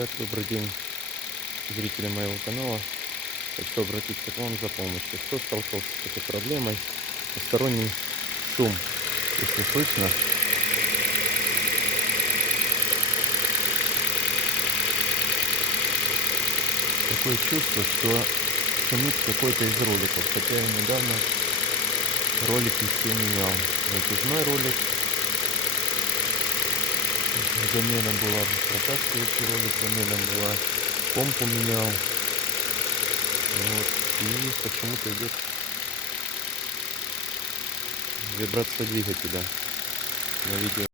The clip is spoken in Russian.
Итак, добрый день, зрители моего канала. Хочу обратиться к вам за помощью. Кто сталкивался с этой проблемой? Посторонний шум, если слышно. Такое чувство, что шумит какой-то из роликов. Хотя я недавно ролики все менял. Натяжной ролик, замена была, прокачивающий ролик, замена была, помпу менял. Вот. И почему-то идет вибрация двигателя на видео.